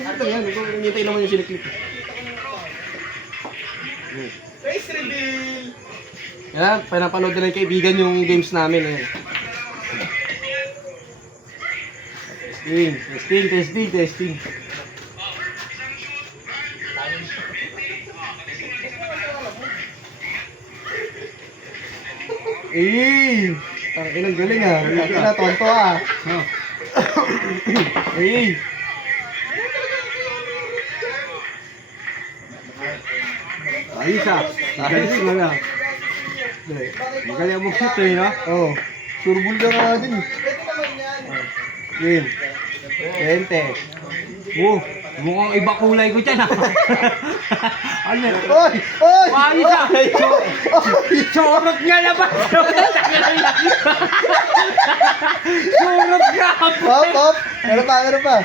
Ano yan? Hinintay naman yung siniklik. Face reveal! Yan, pinapanood na ng kaibigan yung games namin. Ayan. Testing, testing, testing, testing. Eh, ang inang galing ah. Ang ina tonto ah. Eh. Ayos ah. Ayos nga na. Magaling mo shoot eh, no? Oh, surbol ka nga din. Game. 20. Oh, mukhang iba kulay ko dyan ah. ano? Oy! Oy! Ayos ah. Sorot nga naman. Sorot nga. Hop, hop! Meron pa, meron pa.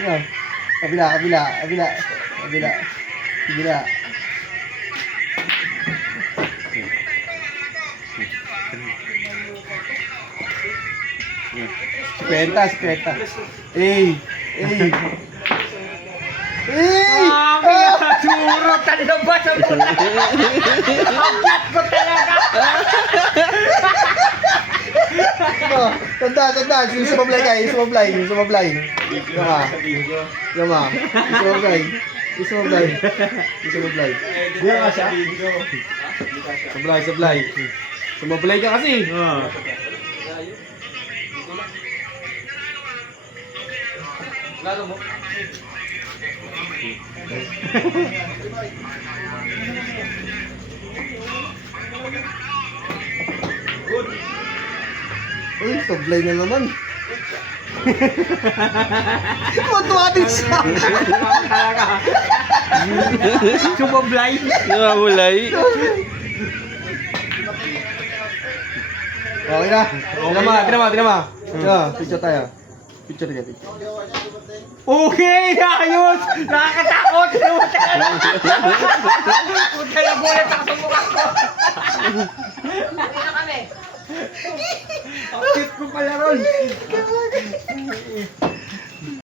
Yan. Kabila, kabila, kabila. Kabila. Kabila. Kwenta, kwenta. Ey! Ey! Ey! Ah, Ah! Surot ang labas ang cute ko talaga. Oh, tanda, tanda. Yung sumablay ka, yung sumablay, yung sumablay. Yama. Yama. Yung sumablay. Yung sumablay. Yung sumablay. Di ba siya? Sumablay, sumablay. Sumablay ka kasi. Oh. Uy, sumablay na naman. Matuwa din siya. Sumablay. Namulay. Okay na. Tinama, tinama, tinama. Yeah, picture tayo. Picture ka, picture. Okay! Ayos! Nakakatakot! Punta na bulat ako sa mukha ko! Dito kami! Ang cute ko pala ron!